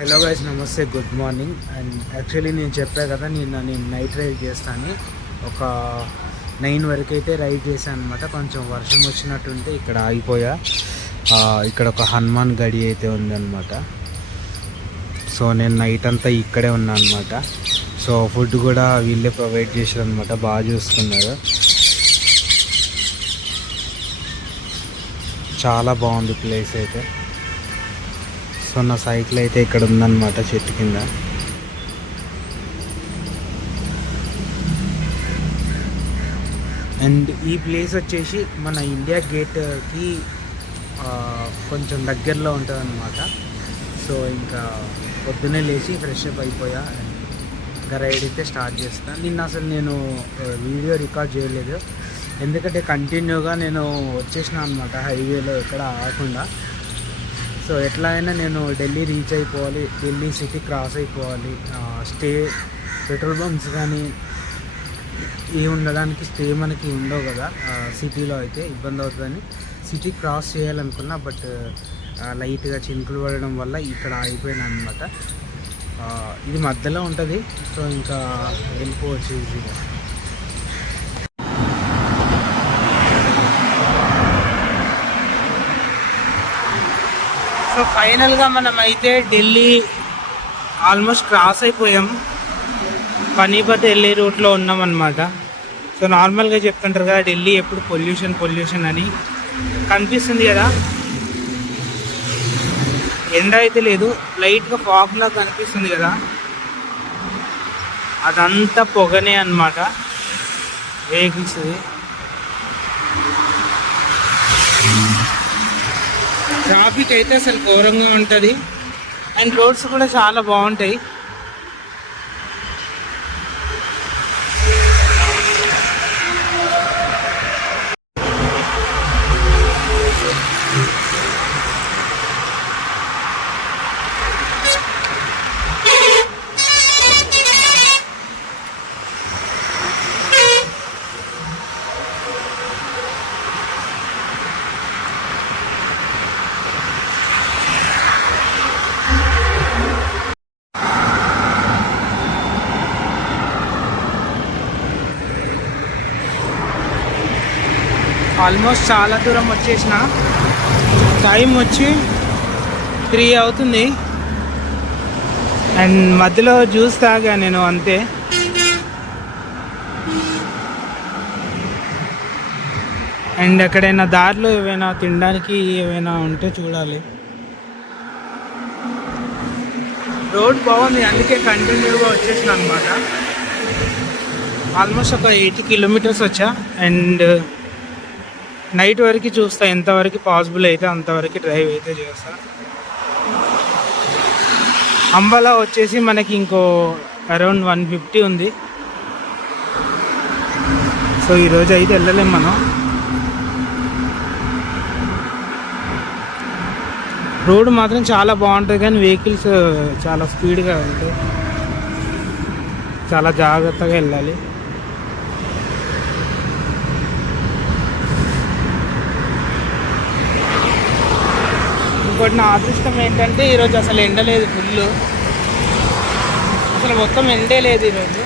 Hello guys, నమస్తే, good morning. And actually నేను చెప్పా కదా నేను నైట్ రైడ్ చేస్తాను. ఒక 9 వరకు అయితే రైడ్ చేశాను అనమాట. కొంచెం వర్షం వచ్చినట్టుంటే ఇక్కడ ఆగిపోయా. ఇక్కడ ఒక హనుమాన్ గడి అయితే ఉందన్నమాట. సో నేను నైట్ అంతా ఇక్కడే ఉన్నా అనమాట. సో ఫుడ్ కూడా వీళ్ళే ప్రొవైడ్ చేశారు అనమాట. బాగా చూస్తున్నారు. చాలా బాగుంది ప్లేస్ అయితే. సో నా సైకిల్ అయితే ఇక్కడ ఉందన్నమాట, చెట్టు కింద. అండ్ ఈ ప్లేస్ వచ్చేసి మన ఇండియా గేట్కి కొంచెం దగ్గరలో ఉంటుంది అన్నమాట. సో ఇంకా పొద్దున్నే లేచి ఫ్రెష్ అప్ అయిపోయా. ఇంకా రైడ్ అయితే స్టార్ట్ చేస్తాను. నిన్న అసలు నేను వీడియో రికార్డ్ చేయలేదు, ఎందుకంటే కంటిన్యూగా నేను వచ్చేసిన అనమాట హైవేలో ఎక్కడ ఆగకుండా. సో ఎట్లా అయినా నేను ఢిల్లీ రీచ్ అయిపోవాలి, ఢిల్లీ సిటీ క్రాస్ అయిపోవాలి. పెట్రోల్ బంక్స్ కానీ ఉండడానికి స్టే మనకి ఉండవు కదా సిటీలో, అయితే ఇబ్బంది అవుతుందని సిటీ క్రాస్ చేయాలనుకున్నా. బట్ లైట్గా చినుకులు పడడం వల్ల ఇక్కడ ఆగిపోయాను అనమాట. ఇది మధ్యలో ఉంటుంది. సో ఇంకా వెళ్ళిపోవచ్చు ఈజీగా. సో ఫైనల్గా మనం అయితే ఢిల్లీ ఆల్మోస్ట్ క్రాస్ అయిపోయాం. పనీపత్ వెళ్ళే రూట్లో ఉన్నాం అన్నమాట. సో నార్మల్గా చెప్తుంటారు కదా ఢిల్లీ ఎప్పుడు పొల్యూషన్ అని. కనిపిస్తుంది కదా, ఎండ అయితే లేదు, లైట్గా ఫాగ్లా కనిపిస్తుంది కదా, అదంతా పొగనే అన్నమాట వెహికల్స్. ట్రాఫిక్ అయితే అసలు ఘోరంగా ఉంటుంది. అండ్ రోడ్స్ కూడా చాలా బాగుంటాయి. ఆల్మోస్ట్ చాలా దూరం వచ్చేసిన. టైం వచ్చి 3 అవుతుంది. అండ్ మధ్యలో జ్యూస్ తాగా నేను, అంతే. అండ్ ఎక్కడైనా దారిలో ఏమైనా తినడానికి ఏమైనా ఉంటే చూడాలి. రోడ్ బాగుంది, అందుకే కంటిన్యూగా వచ్చేసిన అనమాట. ఆల్మోస్ట్ ఒక 80 కిలోమీటర్స్ వచ్చా. అండ్ నైట్ వరకు చూస్తా, ఎంతవరకు పాసిబుల్ అయితే అంతవరకు డ్రైవ్ అయితే చేస్తా. అంబాలా వచ్చేసి మనకి ఇంకో అరౌండ్ 150 ఉంది. సో ఈరోజు అయితే వెళ్ళలేం మనం. రోడ్ మాత్రం చాలా బాగుంటుంది, కానీ వెహికల్స్ చాలా స్పీడ్గా ఉంటాయి. చాలా జాగ్రత్తగా వెళ్ళాలి. ఇంకోటి నా అదృష్టం ఏంటంటే ఈరోజు అసలు ఎండలేదు, ఫుల్ అసలు మొత్తం ఎండే లేదు ఈరోజు.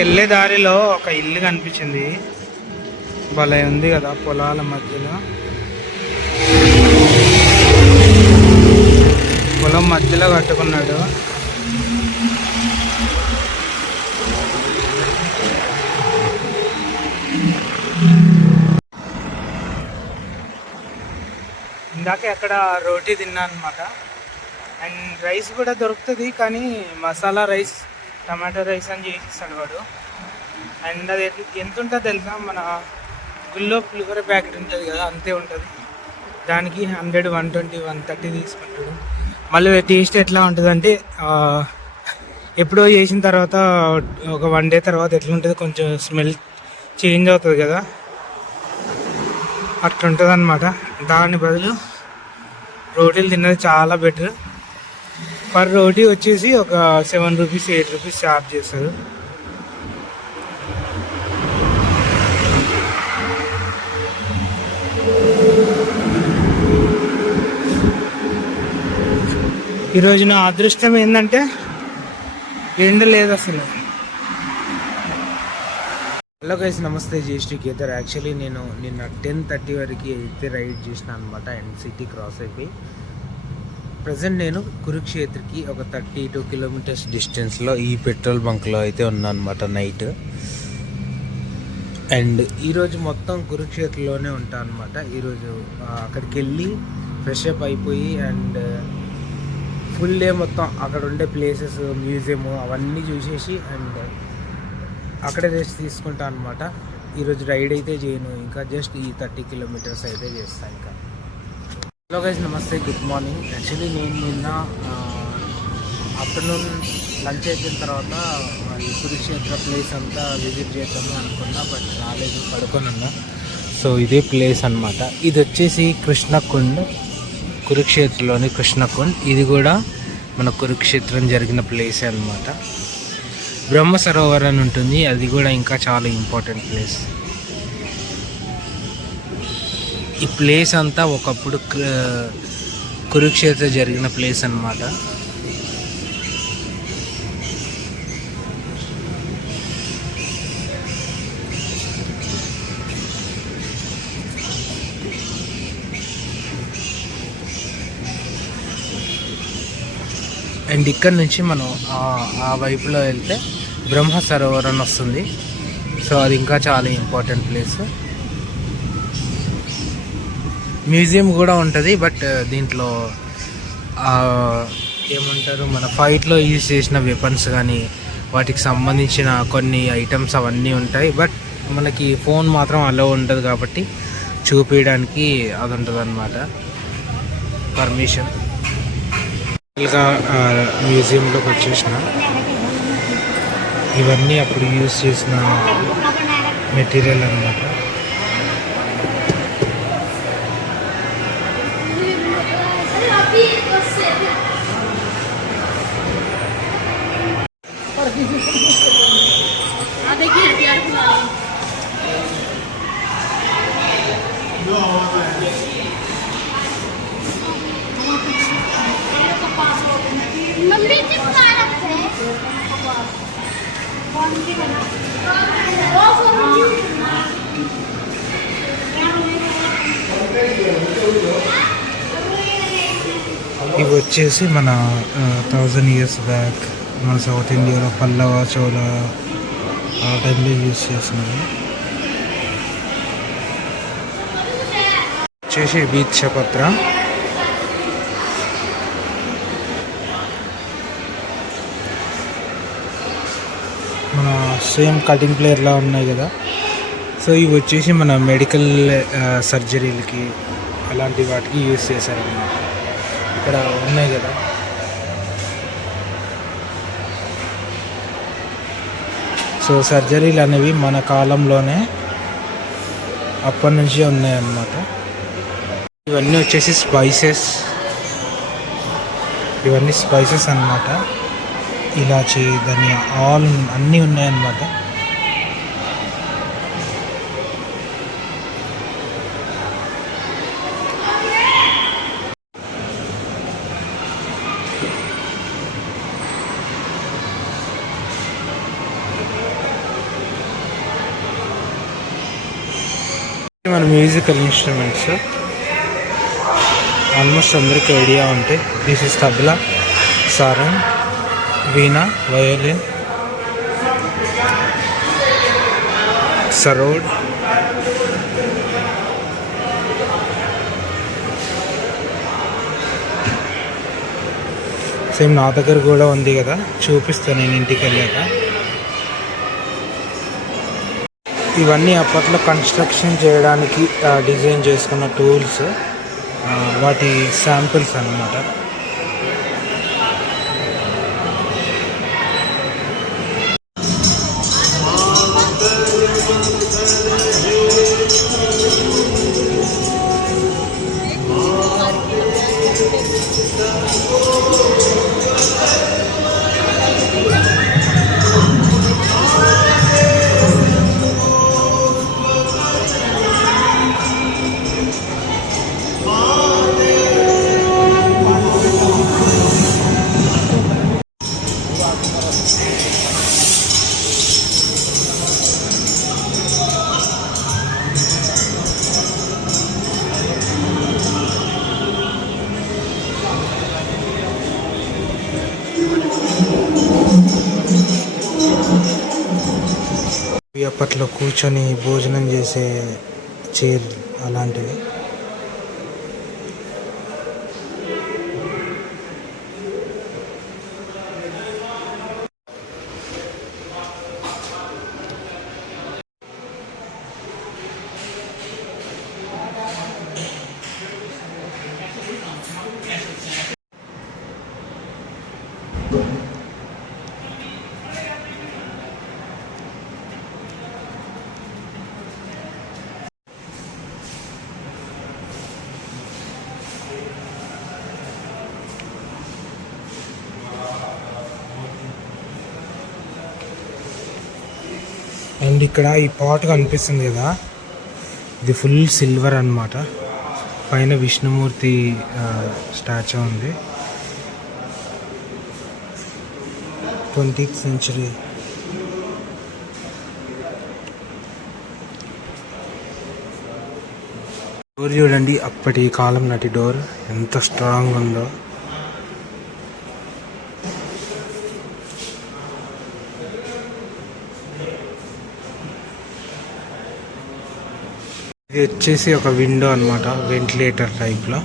వెళ్ళే దారిలో ఒక ఇల్లు కనిపించింది, భలే ఉంది కదా, పొలాల మధ్యలో. పొలం మధ్యలో కట్టుకున్నాడు. ఇందాక అక్కడ రోటీ తిన్నా అనమాట. అండ్ రైస్ కూడా దొరుకుతుంది, కానీ మసాలా రైస్, టమాటో రైస్ అని చేసిస్తాడు వాడు. అండ్ అది ఎంత ఉంటుందో తెలుసా, మన గుళ్ళో పులిహోర ప్యాకెట్ ఉంటుంది కదా, అంతే ఉంటుంది. దానికి 100, 120, 130 తీసుకుంటాడు. మళ్ళీ టేస్ట్ ఎట్లా ఉంటుందంటే ఎప్పుడో చేసిన తర్వాత ఒక 1 డే తర్వాత ఎట్లా ఉంటుంది, కొంచెం స్మెల్ చేంజ్ అవుతుంది కదా. అట్లా ఉంటుంది అనమాట. దాని బదులు రోటీలు తిన్నది చాలా బెటర్. పర్ రోటీ వచ్చేసి ఒక 7 రూపీస్ 8 రూపీస్ ఛార్జ్ చేస్తారు. ఈరోజు నా అదృష్టం ఏంటంటే ఎండ లేదు అసలు. హలో గైస్, నమస్తే. జేఎస్టీ కేతర్. యాక్చువల్లీ నేను నిన్న 10:30 వరకు అయితే రైడ్ చేసిన అనమాట. అండ్ సిటీ క్రాస్ అయిపోయి ప్రజెంట్ నేను కురుక్షేత్రకి ఒక 32 కిలోమీటర్స్ డిస్టెన్స్లో ఈ పెట్రోల్ బంక్లో అయితే ఉన్నా అనమాట నైట్. అండ్ ఈరోజు మొత్తం కురుక్షేత్రలోనే ఉంటాను అనమాట. ఈరోజు అక్కడికి వెళ్ళి ఫ్రెష్ అప్ అయిపోయి అండ్ ఫుల్ డే మొత్తం అక్కడ ఉండే ప్లేసెస్, మ్యూజియం అవన్నీ చూసేసి అండ్ అక్కడే రెస్ట్ తీసుకుంటాను అనమాట. ఈరోజు రైడ్ అయితే చేయను, ఇంకా జస్ట్ ఈ 30 కిలోమీటర్స్ అయితే చేస్తాను. ఇంకా హలో గైస్, నమస్తే, గుడ్ మార్నింగ్. యాక్చువల్లీ నేను నిన్న ఆఫ్టర్నూన్ లంచ్ అయిపోయిన తర్వాత ఈ కురుక్షేత్ర ప్లేస్ అంతా విజిట్ చేద్దాము అనుకున్నా, బట్ రాలేదు, పడుకొని ఉన్నా. సో ఇదే ప్లేస్ అనమాట. ఇది వచ్చేసి కృష్ణకుండ్, కురుక్షేత్రలోని కృష్ణకుండ్. ఇది కూడా మన కురుక్షేత్రం జరిగిన ప్లేసే అనమాట. బ్రహ్మ సరోవర్ అని ఉంటుంది, అది కూడా ఇంకా చాలా ఇంపార్టెంట్ ప్లేస్. ఈ ప్లేస్ అంతా ఒకప్పుడు కురుక్షేత్ర జరిగిన ప్లేస్ అన్నమాట. అండ్ ఇక్కడ నుంచి మనం ఆ వైపులో వెళ్తే బ్రహ్మ సరోవర్ అని వస్తుంది. సో అది ఇంకా చాలా ఇంపార్టెంట్ ప్లేస్. మ్యూజియం కూడా ఉంటుంది, బట్ దీంట్లో ఏమంటారు, మన ఫైట్లో యూజ్ చేసిన వెపన్స్ కానీ వాటికి సంబంధించిన కొన్ని ఐటమ్స్ అవన్నీ ఉంటాయి. బట్ మనకి ఫోన్ మాత్రం అలో ఉంటుంది కాబట్టి చూపించడానికి అది ఉంటుంది అన్నమాట, పర్మిషన్. మ్యూజియంలోకి వచ్చేసిన ఇవన్నీ అప్పుడు యూజ్ చేసిన మెటీరియల్ అన్నమాట. ఇవి వచ్చేసి మన 1000 years బ్యాక్ మన సౌత్ ఇండియాలో పల్లవ, చోళ ఆ టైంలో యూజ్ చేసినవి. వచ్చేసి వీక్షపత్ర. మన సేమ్ కటింగ్ ప్లేయర్లా ఉన్నాయి కదా. సో ఇవి వచ్చేసి మన మెడికల్ సర్జరీలకి అలాంటి వాటికి యూజ్ చేశారన్నమాట. ఇక్కడ ఉన్నాయి కదా. సో సర్జరీలు అనేవి మన కాలంలోనే అప్పటి నుంచి ఉన్నాయన్నమాట. ఇవన్నీ వచ్చేసి స్పైసెస్, ఇవన్నీ స్పైసెస్ అన్నమాట. ఇలాచి, ధనియా, ఆల్ అన్నీ ఉన్నాయన్నమాట. మన మ్యూజికల్ ఇన్స్ట్రుమెంట్స్ ఆల్మోస్ట్ అందరికీ ఐడియా ఉంటాయి. This is tabla, sarang, veena, violin, sarod, same నా దగ్గర కూడా ఉంది కదా, చూపిస్తాను నేను ఇంటికి వెళ్ళాక. ఇవన్నీ అప్పట్లో కన్స్ట్రక్షన్ చేయడానికి డిజైన్ చేసుకున్న టూల్స్, వాటి శాంపిల్స్ అన్నమాట. అప్పట్లో కూర్చొని భోజనం చేసే చైర్ అలాంటివి. అండ్ ఇక్కడ ఈ పాట్ కనిపిస్తుంది కదా, ఇది ఫుల్ సిల్వర్ అన్నమాట. పైన విష్ణుమూర్తి స్టాచ్యూ ఉంది. 20th century. డోర్ చూడండి, అప్పటి కాలం నాటి డోర్ ఎంత స్ట్రాంగ్ ఉందో. ఇది వచ్చేసి ఒక విండో అన్నమాట, వెంటిలేటర్ టైప్లో.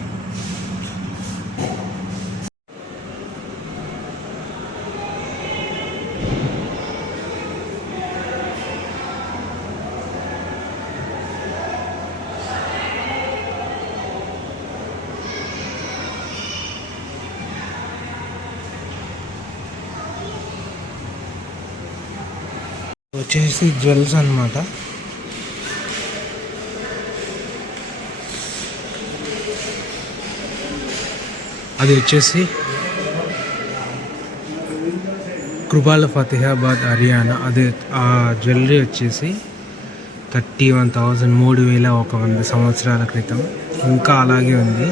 వచ్చేసి జ్యువెల్స్ అన్నమాట. అది వచ్చేసి కృపాల ఫతేహాబాద్ హర్యానా. అది ఆ జ్యువెలరీ వచ్చేసి 31,000, 3,100 సంవత్సరాల క్రితం ఇంకా అలాగే ఉంది.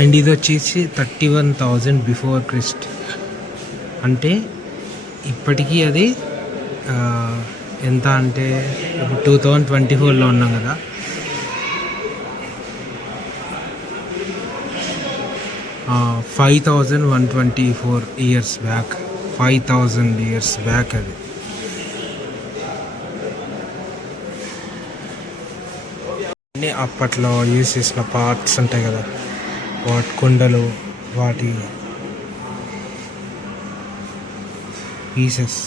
అండ్ ఇది వచ్చేసి 31,000 బిఫోర్ క్రిస్ట్. అంటే ఇప్పటికీ అది ఎంత అంటే ఇప్పుడు 2024లో ఉన్నాం కదా, ఆ 5,124 years బ్యాక్, 5,000 years బ్యాక్ అది. అన్నీ అప్పట్లో యూజ్ చేసిన పార్ట్స్ ఉంటాయి కదా, వాటి కుండలు, వాటి పీసెస్.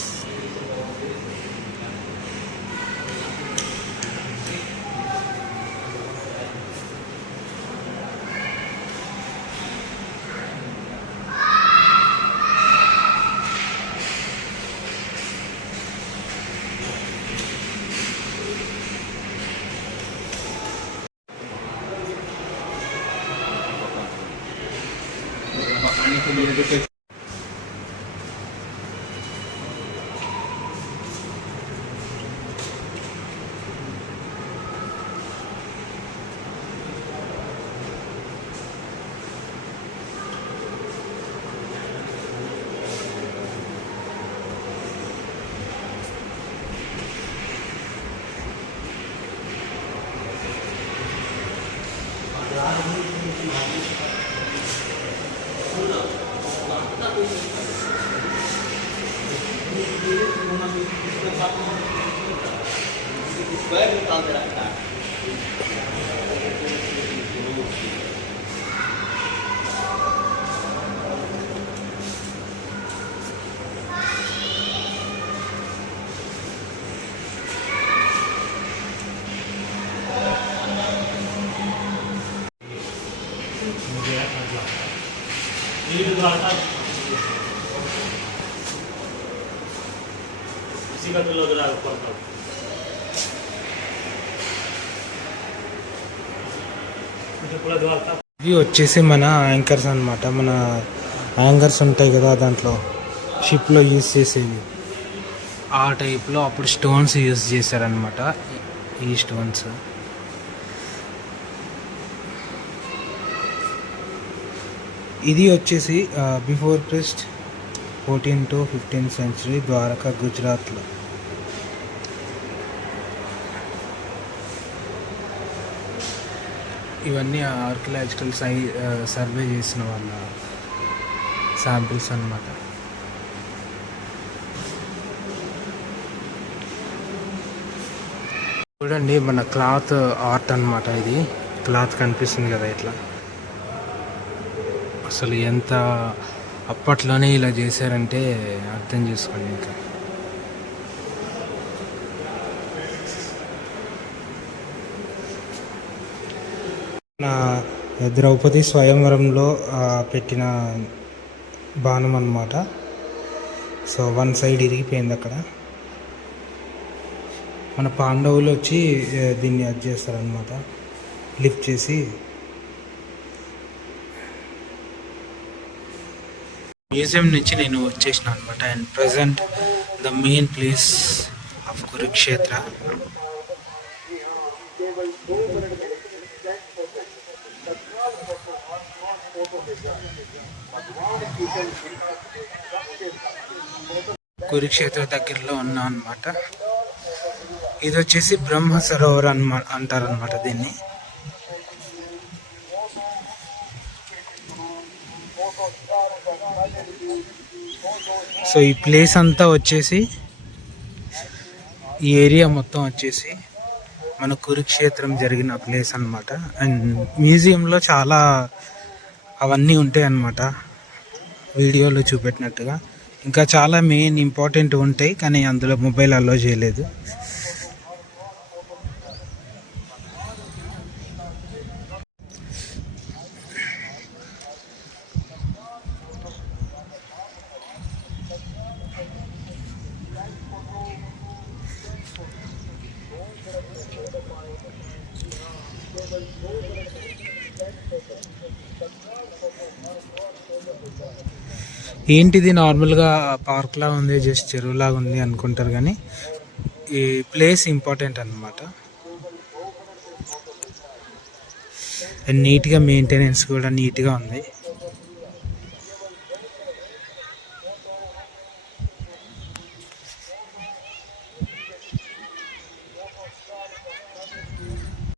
ఇవి వచ్చేసి మన యాంకర్స్ అన్నమాట. మన యాంకర్స్ ఉంటాయి కదా, దాంట్లో షిప్లో యూజ్ చేసేవి ఆ టైప్లో అప్పుడు స్టోన్స్ యూజ్ చేశారనమాట. ఈ స్టోన్స్ ఇది వచ్చేసి before Christ 14th to 15th century Dwarka, గుజరాత్లో. ఇవన్నీ ఆర్కియలాజికల్ సర్వే చేసిన వాళ్ళ శాంపిల్స్ అన్నమాట. చూడండి మన క్లాత్ ఆర్ట్ అన్నమాట. ఇది క్లాత్ కనిపిస్తుంది కదా ఇట్లా. అసలు ఎంత అప్పట్లోనే ఇలా చేశారంటే అర్థం చేసుకోండి. ఇంకా నా ద్రౌపది స్వయంవరంలో పెట్టిన బాణం అన్నమాట. సో వన్ సైడ్ ఇరిగిపోయింది అక్కడ. మన పాండవులు వచ్చి దీన్ని అది చేస్తారనమాట, లిఫ్ట్ చేసి. మ్యూజియం నుంచి నేను వచ్చేసిన అనమాట. And present the main place of Kurukshetra. కురుక్షేత్ర దగ్గరలో ఉన్నా అనమాట. ఇది వచ్చేసి బ్రహ్మ సరోవర్ అంటారనమాట దీన్ని. సో ఈ ప్లేస్ అంతా వచ్చేసి, ఈ ఏరియా మొత్తం వచ్చేసి మన కురుక్షేత్రం జరిగిన ప్లేస్ అన్నమాట. అండ్ మ్యూజియంలో చాలా అవన్నీ ఉంటాయి అన్నమాట, వీడియోలో చూపెట్టినట్టుగా. ఇంకా చాలా మెయిన్ ఇంపార్టెంట్ ఉంటాయి, కానీ అందులో మొబైల్ అలో చేయలేదు. ఏంటిది నార్మల్గా పార్క్లా ఉంది, జస్ట్ చెరువులాగా ఉంది అనుకుంటారు, కానీ ఈ ప్లేస్ ఇంపార్టెంట్ అన్నమాట. అండ్ నీట్గా మెయింటెనెన్స్ కూడా నీట్గా ఉంది.